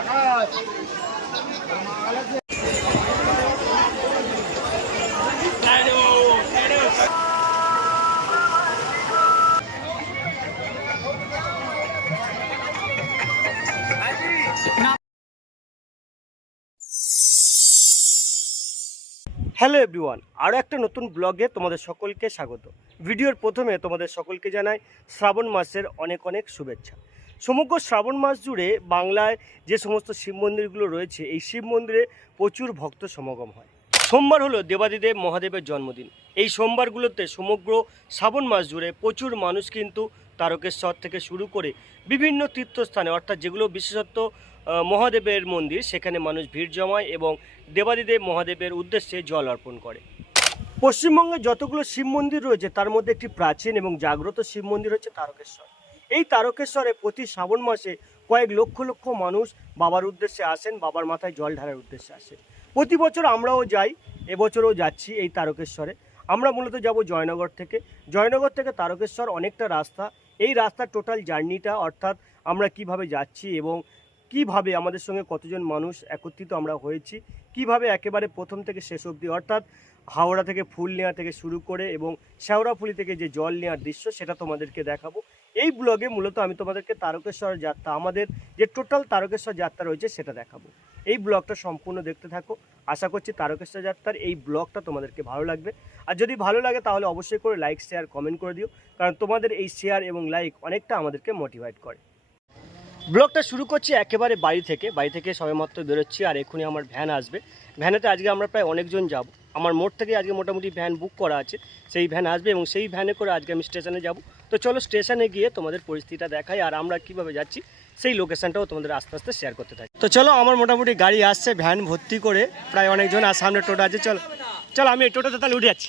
আকাশ hello everyone আরও একটা নতুন ব্লগে তোমাদের সকলকে স্বাগত। ভিডিওর প্রথমে তোমাদের সকলকে জানাই শ্রাবণ মাসের অনেক অনেক শুভেচ্ছা। সমগ্র শ্রাবণ মাস জুড়ে বাংলায় যে সমস্ত শিব মন্দিরগুলো রয়েছে এই শিব মন্দিরে প্রচুর ভক্ত সমাগম হয়। সোমবার হলো দেবাদিদেব মহাদেবের জন্মদিন। এই সোমবারগুলোতে সমগ্র শ্রাবণ মাস জুড়ে প্রচুর মানুষ কিন্তু তারকেশ্বর থেকে শুরু করে বিভিন্ন তীর্থস্থানে অর্থাৎ যেগুলো বিশেষত আহ, মহাদেবের মন্দির, সেখানে মানুষ ভিড় জমায় এবং দেবাদিদেব মহাদেবের উদ্দেশ্যে জল অর্পণ করে। পশ্চিমবঙ্গে যতগুলো শিব মন্দির রয়েছে, তার মধ্যে একটি প্রাচীন এবং জাগ্রত শিব মন্দির হচ্ছে তারকেশ্বর। এই তারকেশ্বরে প্রতি শ্রাবণ মাসে কয়েক লক্ষ লক্ষ মানুষ বাবার উদ্দেশ্যে আসেন, বাবার মাথায় জল ঢালার উদ্দেশ্যে আসে। প্রতি বছর আমরাও যাই, এবছরও যাচ্ছি এই তারকেশ্বরে। আমরা মূলত যাব জয়নগর থেকে। জয়নগর থেকে তারকেশ্বর অনেকটা রাস্তা। এই রাস্তার টোটাল জার্নিটা অর্থাৎ আমরা কীভাবে যাচ্ছি এবং কীভাবে আমাদের সঙ্গে কতজন মানুষ একত্রিত আমরা হয়েছি, কীভাবে একেবারে প্রথম থেকে শেষ অবধি, অর্থাৎ হাওড়া থেকে ফুল নেওয়া থেকে শুরু করে এবং শেওড়াফুলি থেকে যে জল নেওয়ার দৃশ্য সেটা তোমাদেরকে দেখাবো। এই ব্লগে মূলত আমি তোমাদেরকে তারকেশ্বর যাত্রা, আমাদের যে টোটাল তারকেশ্বর যাত্রা রয়েছে সেটা দেখাবো। এই ব্লগটা সম্পূর্ণ দেখতে থাকো। আশা করছি তারকেশ্বর যাত্রার এই ব্লগটা তোমাদেরকে ভালো লাগবে। আর যদি ভালো লাগে তাহলে অবশ্যই করে লাইক শেয়ার কমেন্ট করে দিও। কারণ তোমাদের এই শেয়ার এবং লাইক অনেকটা আমাদেরকে মোটিভেট করে। ব্লগটা শুরু করছি একেবারে বাড়ি থেকে বাড়ি থেকে সবেমাত্র বেরোচ্ছি আর এখনই আমার ভ্যান আসবে। ভ্যানেতে আজকে আমরা প্রায় অনেকজন যাব। আমার মোড় থেকে আজকে মোটামুটি ভ্যান বুক করা আছে, সেই ভ্যান আসবে এবং সেই ভ্যানে করে আজকে আমি স্টেশনে যাব। তো চলো স্টেশনে গিয়ে তোমাদের পরিস্থিতিটা দেখাই আর আমরা কীভাবে যাচ্ছি, সেই লোকেশনটাও তোমাদের আস্তে আস্তে শেয়ার করতে থাকি। তো চলো, আমার মোটামুটি গাড়ি আসছে ভ্যান ভর্তি করে প্রায় অনেকজন আর সামনে টোটো আছে, চলো চলো আমি এই টোটোতে তাহলে উঠে যাচ্ছি।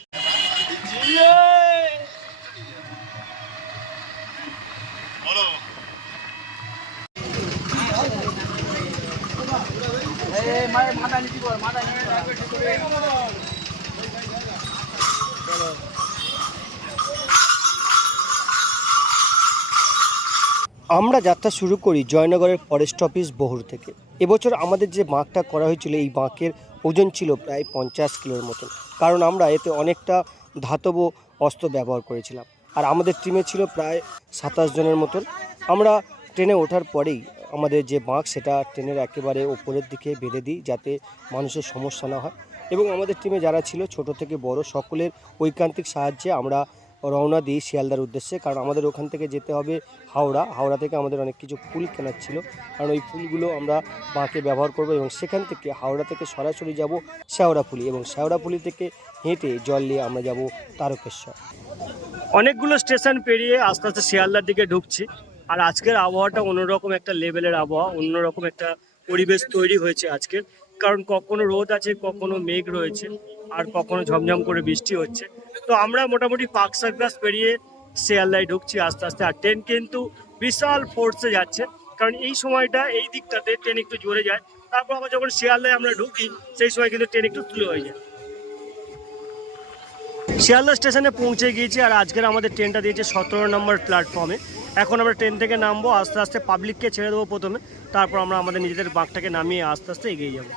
আমরা যাত্রা শুরু করি জয়নগরের ফরেস্ট অফিস বহুর থেকে। এবছর আমাদের যে বাঁকটা করা হয়েছিল, এই বাঁকের ওজন ছিল প্রায় পঞ্চাশ কিলোর মতন। কারণ আমরা এতে অনেকটা ধাতব অস্ত্র ব্যবহার করেছিলাম। আর আমাদের টিমে ছিল প্রায় সাতাশ জনের মতন। আমরা ট্রেনে ওঠার পরেই আমাদের যে বাঁক, সেটা ট্রেনের একেবারে ওপরের দিকে বেঁধে দিই যাতে মানুষের সমস্যা না হয়। এবং আমাদের টিমে যারা ছিল, ছোট থেকে বড়, সকলের ঐকান্তিক সাহায্যে আমরা রওনা দিই শিয়ালদার উদ্দেশ্যে। কারণ আমাদের ওখান থেকে যেতে হবে হাওড়া। হাওড়া থেকে আমাদের অনেক কিছু ফুল কেনার ছিল। কারণ ওই ফুলগুলো আমরা বাঁকে ব্যবহার করব এবং সেখান থেকে, হাওড়া থেকে সরাসরি যাব শেওড়াফুলি এবং শেওড়াফুলি থেকে হেঁটে জল নিয়ে আমরা যাব তারকেশ্বর। অনেকগুলো স্টেশন পেরিয়ে আস্তে আস্তে শিয়ালদার দিকে ঢুকছি। আর আজকের আবহাওয়াটা অন্যরকম একটা লেভেলের আবহাওয়া, অন্যরকম একটা পরিবেশ তৈরি হয়েছে আজকের। কারণ কখনো রোদ আছে, কখনো মেঘ রয়েছে, আর কখনো ঝমঝম করে বৃষ্টি হচ্ছে। তো আমরা মোটামুটি পাক সার্কাস পেরিয়ে শিয়ালদায় ঢুকছি, আস্তে আস্তে। আর ট্রেন কিন্তু বিশাল ফোর্সে যাচ্ছে। কারণ এই সময়টা, এই দিকটাতে ট্রেন একটু জোরে যায়। তারপর আবার যখন শিয়ালদায় আমরা ঢুকি, সেই সময় কিন্তু ট্রেন একটু তুলে হয়ে যায়। শিয়ালদা স্টেশনে পৌঁছে গিয়েছি, আর আজকের আমাদের ট্রেনটা দিয়েছে সতেরো নম্বর প্ল্যাটফর্মে এখন আমরা ট্রেন থেকে নামবো, আস্তে আস্তে পাবলিককে ছেড়ে দেবো প্রথমে, তারপর আমরা আমাদের নিজেদের বাঘটাকে নামিয়ে আস্তে আস্তে এগিয়ে যাব।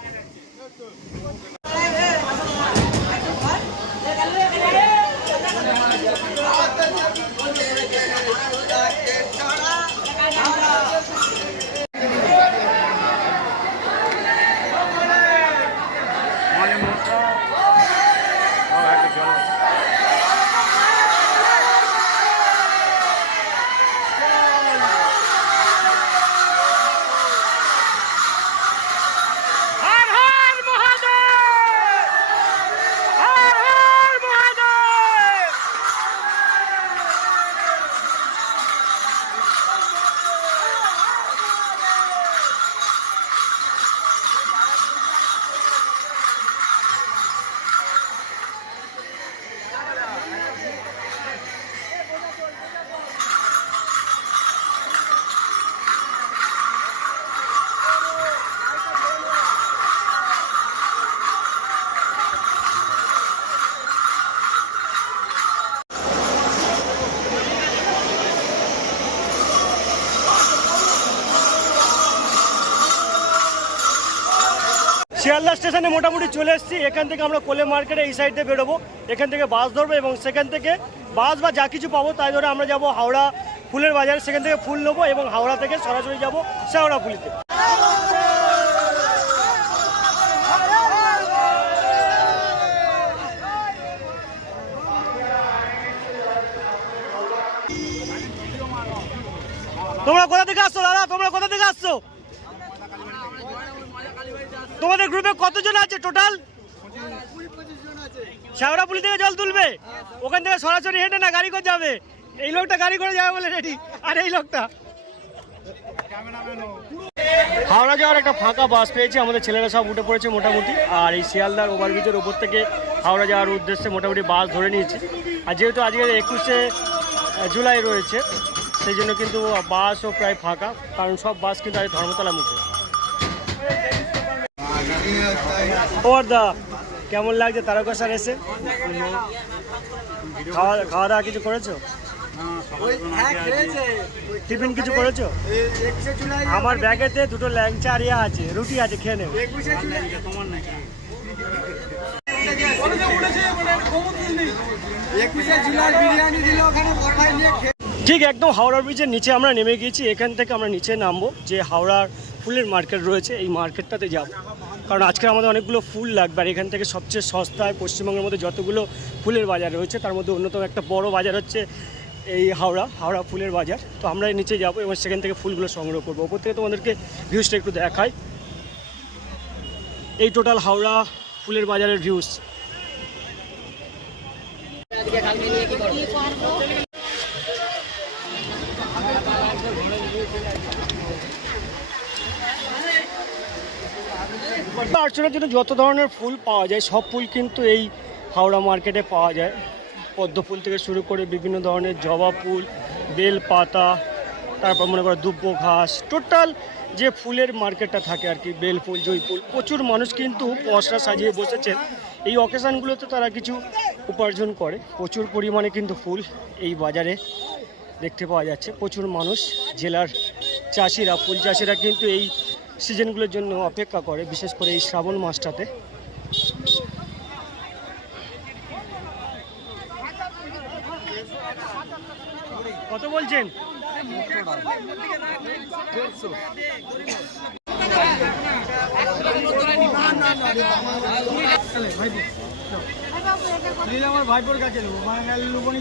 স্টেশনে মোটামুটি চলে এসেছি। এখান থেকে আমরা কোলে মার্কেটে এই সাইড দিয়ে বেরোবো। এখান থেকে বাস ধরবো এবং সেখান থেকে বাস বা যা কিছু পাবো তাই ধরে আমরা যাব হাওড়া ফুলের বাজার। সেখান থেকে ফুল নেব এবং হাওড়া থেকে সরাসরি যাব শেওড়া ফুলিতে তোমরা কোথা থেকে আসছো দাদা তোমরা কোথা থেকে আসছো তোমাদের গ্রুপে কতজন আছে টোটাল শ্যাওড়াপুলি থেকে জল তুলবে? ওখান থেকে সরাসরি হেঁটে না, গাড়ি করে যাবে? এই লোকটা গাড়ি করে যাবে বলে রেডি আর এই লোকটা? হাওড়া যাওয়ার একটা ফাঁকা বাস পেয়েছি, আমাদের ছেলেরা সব উঠে পড়েছে মোটামুটি। আর এই শিয়ালদার ওভারব্রিজের ওপর থেকে হাওড়া যাওয়ার উদ্দেশ্যে মোটামুটি বাস ধরে নিয়েছি। আর যেহেতু আজকে একুশে জুলাই রয়েছে, সেই জন্য কিন্তু বাসও প্রায় ফাঁকা, কারণ সব বাস কিন্তু আজ ধর্মতলা মুখে। দা কেমন লাগছে তারকেশ্বর এসে? খাওয়া খাওয়া দাওয়া কিছু করেছ? টিফিন কিছু করেছ? আমার ব্যাগেতে দুটো ল্যাংচা আর ইয়া আছে, রুটি আছে, খেয়ে নেবে। ঠিক একদম হাওড়া ব্রিজের নিচে আমরা নেমে গিয়েছি, এখান থেকে আমরা নিচে নামবো, যে হাওড়ার ফুলের মার্কেট রয়েছে, এই মার্কেটটাতে যাব। কারণ আজকে আমাদের অনেকগুলো ফুল লাগবে, আর এখান থেকে সবচেয়ে সস্তায় পশ্চিমবঙ্গের মধ্যে যতগুলো ফুলের বাজার রয়েছে, তার মধ্যে অন্যতম একটা বড় বাজার হচ্ছে এই হাওড়া হাওড়া ফুলের বাজার। তো আমরা নিচে যাব এবং সেখান থেকে ফুলগুলো সংগ্রহ করব। ওপর থেকে তোমাদেরকে ভিউজটা একটু দেখাই। এই টোটাল হাওড়া ফুলের বাজারের ভিউজ। অর্চনার জন্য যত ধরনের ফুল পাওয়া যায়, সব ফুল কিন্তু এই হাওড়া মার্কেটে পাওয়া যায়। পদ্ম ফুল থেকে শুরু করে বিভিন্ন ধরনের জবা ফুল বেল পাতা তারপর মনে করো দুব্ব ঘাস, টোটাল যে ফুলের মার্কেটটা থাকে আর কি, বেল ফুল, জই ফুল, প্রচুর মানুষ কিন্তু পশরা সাজিয়ে বসেছেন এই অকেশানগুলোতে তারা কিছু উপার্জন করে। প্রচুর পরিমাণে কিন্তু ফুল এই বাজারে দেখতে পাওয়া যাচ্ছে। প্রচুর মানুষ, জেলার চাষিরা, ফুল চাষিরা কিন্তু এই সিজনগুলোর জন্য অপেক্ষা করে, বিশেষ করে এই শ্রাবণ মাসটাতে। কত বলছেন? আমার কাছে নেব তো লুবনি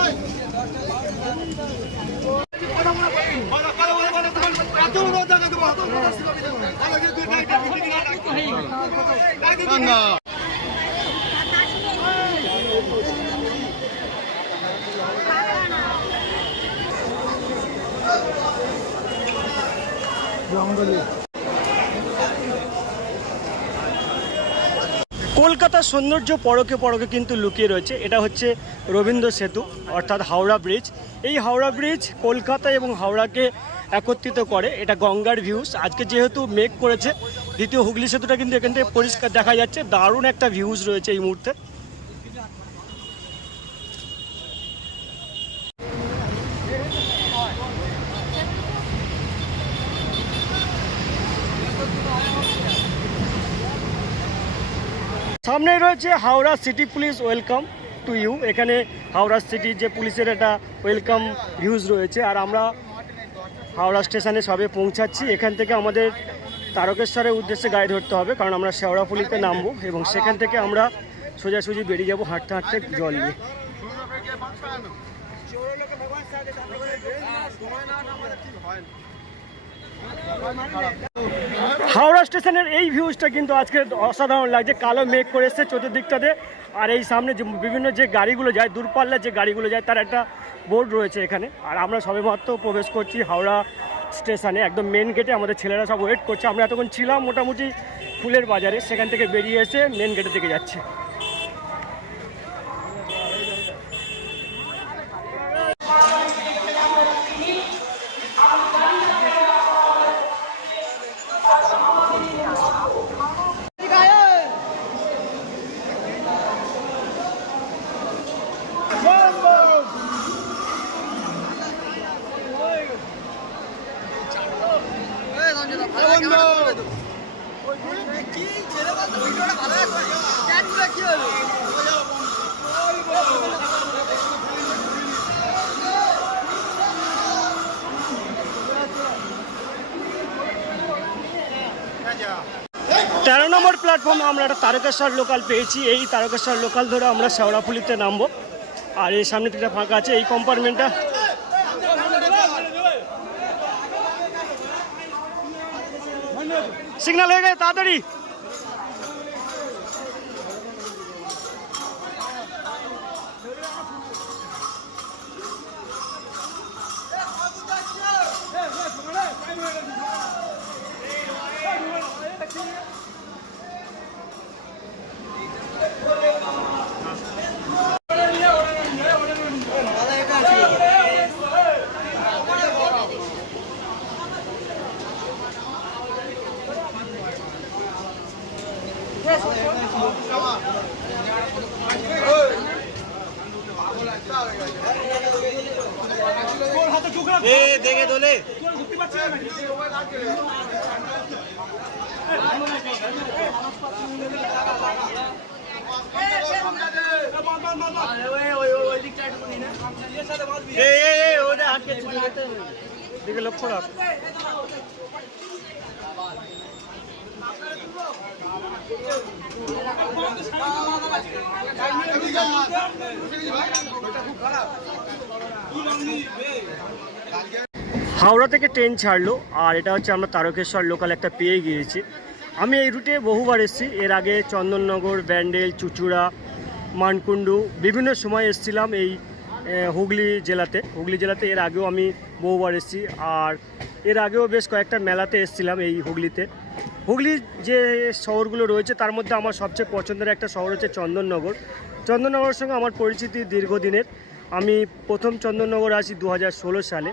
কলকাতার সৌন্দর্য পরকে পরকে কিন্তু লুকিয়ে রয়েছে। এটা হচ্ছে রবীন্দ্র সেতু, অর্থাৎ হাওড়া ব্রিজ। এই হাওড়া ব্রিজ কলকাতা এবং হাওড়াকে একত্রিত করে। এটা গঙ্গার ভিউজ আজকে যেহেতু মেঘ করেছে, দ্বিতীয় হুগলি সেতুটা কিন্তু এখান থেকে পরিষ্কার দেখা যাচ্ছে। দারুণ একটা ভিউজ রয়েছে এই মুহূর্তে। সামনেই রয়েছে Howrah city police, welcome to you. এখানে হাওড়া সিটির যে পুলিশের একটা ওয়েলকাম ভিউজ রয়েছে, আর আমরা হাওড়া স্টেশনে সবে পৌঁছাচ্ছি। এখান থেকে আমাদের তারকেশ্বরের উদ্দেশ্যে গাড়ি ধরতে হবে, কারণ আমরা শেওড়াফুলিতে নামবো, এবং সেখান থেকে আমরা সোজাসুজি বেরিয়ে যাব হাঁটতে হাঁটতে জল নিয়ে। হাওড়া স্টেশনের এই ভিউজটা কিন্তু আজকে অসাধারণ লাগছে। কালো মেঘ করে এসছে চতুর্দিকটাতে। আর এই সামনে যে বিভিন্ন যে গাড়িগুলো যায়, দূরপাল্লার যে গাড়িগুলো যায়, তার একটা বোর্ড রয়েছে এখানে। আর আমরা সবেমাত্র প্রবেশ করছি হাওড়া স্টেশনে। একদম মেন গেটে আমাদের ছেলেরা সব ওয়েট করছে। আমরা এতক্ষণ ছিলাম মোটামুটি ফুলের বাজারে। সেখান থেকে বেরিয়ে এসে মেন গেটের দিকে যাচ্ছে। তেরো নম্বর প্ল্যাটফর্মে আমরা একটা তারকেশ্বর লোকাল পেয়েছি। এই তারকেশ্বর লোকাল ধরে আমরা শেওড়াফুলিতে নামবো। আর এই সামনে থেকে ফাঁকা আছে। এই কম্পার্টমেন্টটা সিগন্যাল হয়ে গেছে তাড়াতাড়ি। হাওড়া থেকে ট্রেন ছাড়লো, আর এটা হচ্ছে আমরা তারকেশ্বর লোকাল একটা পেয়ে গিয়েছি। আমি এই রুটে বহুবার এসেছি। এর আগে চন্দননগর, ব্যান্ডেল, চুচুড়া, মানকুণ্ডু বিভিন্ন সময় এসেছিলাম এই হুগলি জেলাতে। হুগলি জেলাতে এর আগেও আমি বহুবার এসেছি। আর এর আগেও বেশ কয়েকটা মেলাতে এসেছিলাম এই হুগলিতে। হুগলির যে শহরগুলো রয়েছে, তার মধ্যে আমার সবচেয়ে পছন্দের একটা শহর হচ্ছে চন্দননগর। চন্দননগরের সঙ্গে আমার পরিচিতি দীর্ঘদিনের। আমি প্রথম চন্দননগর আসি দু হাজার ষোলো সালে।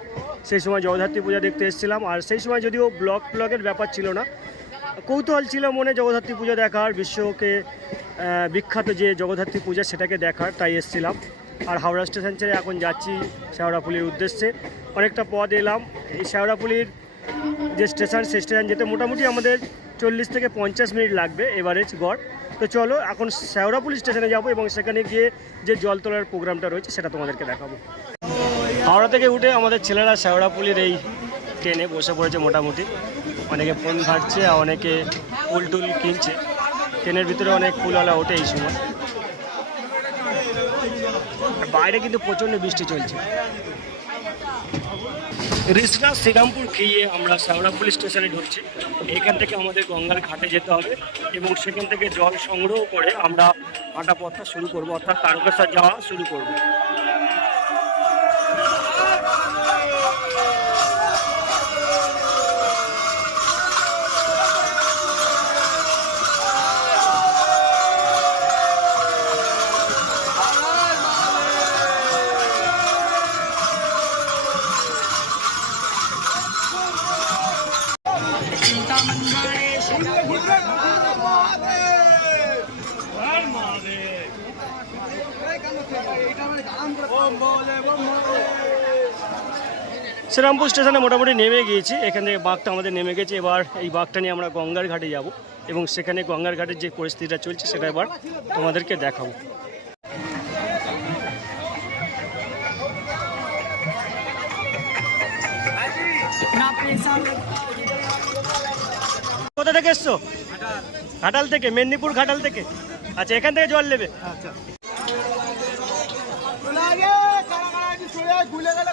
সেই সময় জগদ্ধাত্রী পূজা দেখতে এসেছিলাম। আর সেই সময় যদিও ব্লক ব্লকের ব্যাপার ছিল না, কৌতূহল ছিল মনে জগদ্ধাত্রী পূজা দেখার, বিশ্বকে বিখ্যাত যে জগদ্ধাত্রী পূজা সেটাকে দেখার, তাই এসেছিলাম। আর হাওড়া স্টেশন ছেড়ে এখন যাচ্ছি শেওড়াপুলির উদ্দেশ্যে। অনেকটা পথ এলাম। এই শেওড়াপুলির যে স্টেশন, সেই স্টেশন যেতে মোটামুটি আমাদের চল্লিশ থেকে পঞ্চাশ মিনিট লাগবে এভারেজ গড়। তো চলো, এখন শেওড়াপুলি স্টেশনে যাব এবং সেখানে গিয়ে যে জল তোলার প্রোগ্রামটা রয়েছে সেটা তোমাদেরকে দেখাবো। হাওড়া থেকে উঠে আমাদের ছেলেরা শেওড়াপুলির এই ট্রেনে বসে পড়েছে মোটামুটি। অনেকে ফোন ঘাটছে আর অনেকে ফুল টুল কিনছে। ট্রেনের ভিতরে অনেক ফুলওয়ালা ওঠে এই সময়। বাইরে কিন্তু প্রচণ্ড বৃষ্টি চলছে। রিসরা শ্রীরামপুর খেয়ে আমরা শেওড়াপুলি স্টেশনে ঢুকছি। এখান থেকে আমাদের গঙ্গার ঘাটে যেতে হবে এবং সেখান থেকে জল সংগ্রহ করে আমরা হাঁটা পথটা শুরু করব, অর্থাৎ তারকেশ্বর যাওয়া শুরু করব। শ্রীরামপুর স্টেশনে মোটামুটি নেমে গিয়েছি। এখান থেকে বাঘটা আমাদের নেমে গেছে। এবার এই বাঘটা নিয়ে আমরা গঙ্গার ঘাটে যাব এবং সেখানে গঙ্গার ঘাটের যে পরিস্থিতিটা চলছে সেটা এবার তোমাদেরকে দেখাবো। কোথা থেকে এসছো? ঘাটাল থেকে, মেদিনীপুর ঘাটাল থেকে? আচ্ছা এখান থেকে জল নেবে। আচ্ছা। চলে গেলে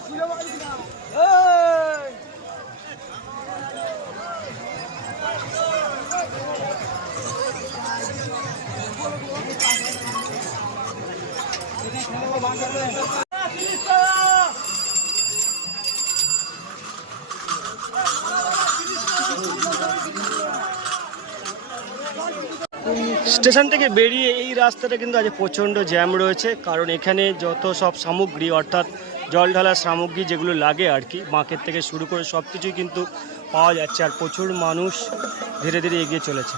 স্টেশন থেকে বেরিয়ে এই রাস্তাটা কিন্তু আজ প্রচণ্ড জ্যাম রয়েছে, কারণ এখানে যত সব সামগ্রী, অর্থাৎ জল ঢালার সামগ্রী যেগুলো লাগে আর কি, বাঁকের থেকে শুরু করে সব কিছুই কিন্তু পাওয়া যাচ্ছে। আর প্রচুর মানুষ ধীরে ধীরে এগিয়ে চলেছে।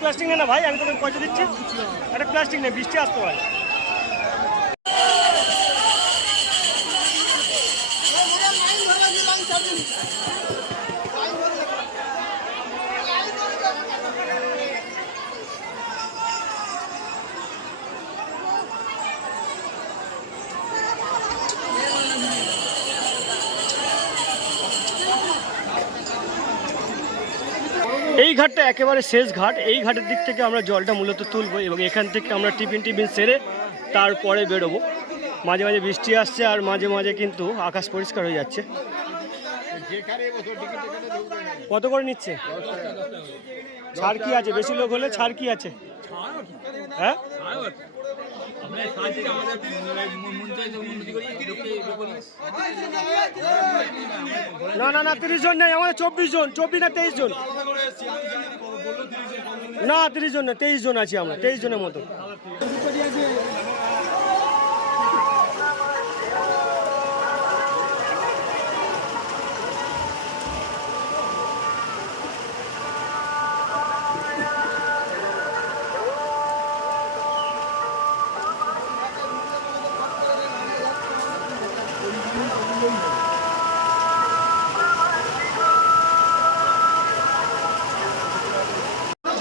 প্লাস্টিক না ভাই আমি তোকে পয়সা দিচ্ছি। একটা প্লাস্টিক নেই বৃষ্টি আসতে পারে। একেবারে শেষ ঘাট। এই ঘাটের দিক থেকে আমরা জলটা মূলত তুলবো এবং এখান থেকে আমরা টিফিন টিফিন সেরে তারপরে বেরোবো। মাঝে মাঝে বৃষ্টি আসছে আর মাঝে মাঝে কিন্তু আকাশ পরিষ্কার হয়ে যাচ্ছে। কত করে নিচ্ছে? ছাড় কি আছে? বেশি লোক হলে ছাড় কি আছে? হ্যাঁ? না না না তিরিশ জন নেই আমাদের চব্বিশ জন চব্বিশ না তেইশ জন। না তিরিশ জন না তেইশ জন আছি আমরা তেইশ জনের মতো।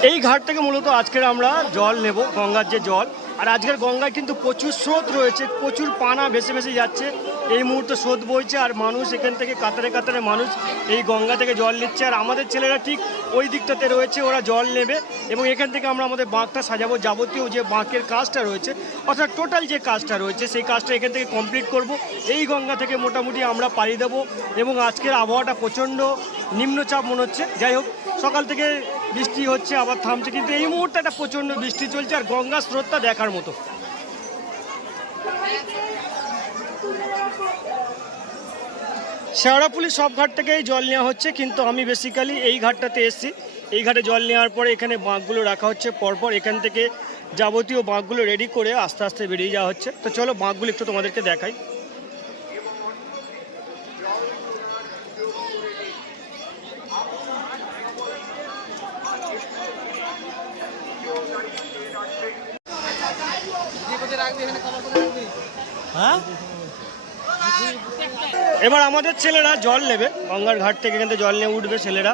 এই ঘাট থেকে মূলত আজকের আমরা জল নেব গঙ্গার যে জল। আর আজকের গঙ্গায় কিন্তু প্রচুর স্রোত রয়েছে, প্রচুর পানা ভেসে ভেসে যাচ্ছে। এই মুহূর্তে স্রোত বইছে আর মানুষ এখান থেকে কাতারে কাতারে মানুষ এই গঙ্গা থেকে জল নিচ্ছে। আর আমাদের ছেলেরা ঠিক ওই দিকটাতে রয়েছে, ওরা জল নেবে এবং এখান থেকে আমরা আমাদের বাঁকটা সাজাবো। যাবতীয় যে বাঁকের কাজটা রয়েছে, অর্থাৎ টোটাল যে কাজটা রয়েছে, সেই কাজটা এখান থেকে কমপ্লিট করব। এই গঙ্গা থেকে মোটামুটি আমরা পাড়ি দেবো এবং আজকের আবহাওয়াটা প্রচণ্ড নিম্নচাপ মনে হচ্ছে। যাই হোক, সকাল থেকে বৃষ্টি হচ্ছে, আবার থামছে, কিন্তু এই মুহূর্তে একটা প্রচণ্ড বৃষ্টি চলছে আর গঙ্গা স্রোতটা দেখার মতো। শেওড়াপুলি সব ঘাট থেকেই জল নেওয়া হচ্ছে, কিন্তু আমি বেসিক্যালি এই ঘাটটাতে এসেছি। এই ঘাটে জল নেওয়ার পরে এখানে বাঁকগুলো রাখা হচ্ছে, পরপর এখান থেকে যাবতীয় বাঁকগুলো রেডি করে আস্তে আস্তে বেরিয়ে যাওয়া হচ্ছে। তো চলো বাঁকগুলো একটু তোমাদেরকে দেখাই। এবার আমাদের ছেলেরা জল নেবে গঙ্গার ঘাট থেকে কিন্তু জল নিয়ে উঠবে ছেলেরা।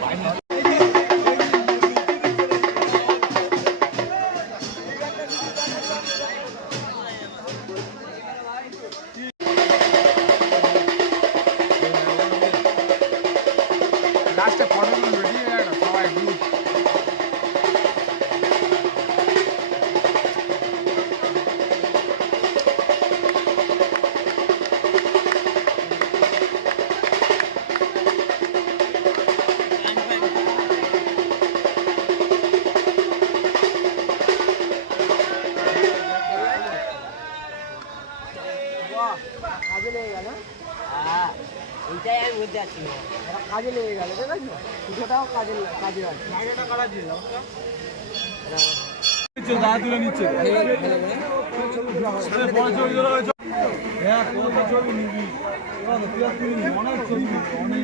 白毛 কাজে লেগে গেল তাই আছে পুজোটাও কাজে কাজে আছে ভোলে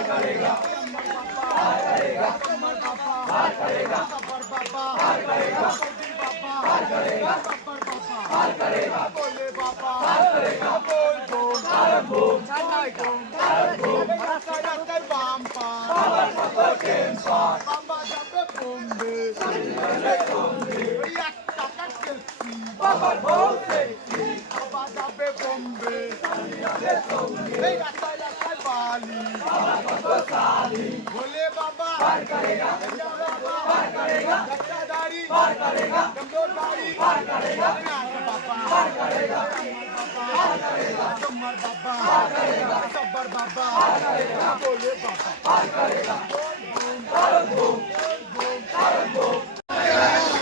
हार करेगा हार करेगा हार करेगा हार करेगा हार करेगा हार करेगा हार करेगा हार भूम हार भूम बाम पाम बाबा बाबा केम पाम बाबा जब बूंदे जब बूंदे या तकत के बाबा बोलते बाबा जब बूंदे जब बूंदे या तकत बाली बाबा भोले बाबा पार करेगा। पार करेगा। सत्ताधारी पार करेगा। कमजोरधारी पार करेगा। पार करेगा। पार करेगा। कमर बाबा पार करेगा। सबर बाबा पार करेगा। भोले बाबा। पार करेगा। बोल बोल बोल बोल। बोल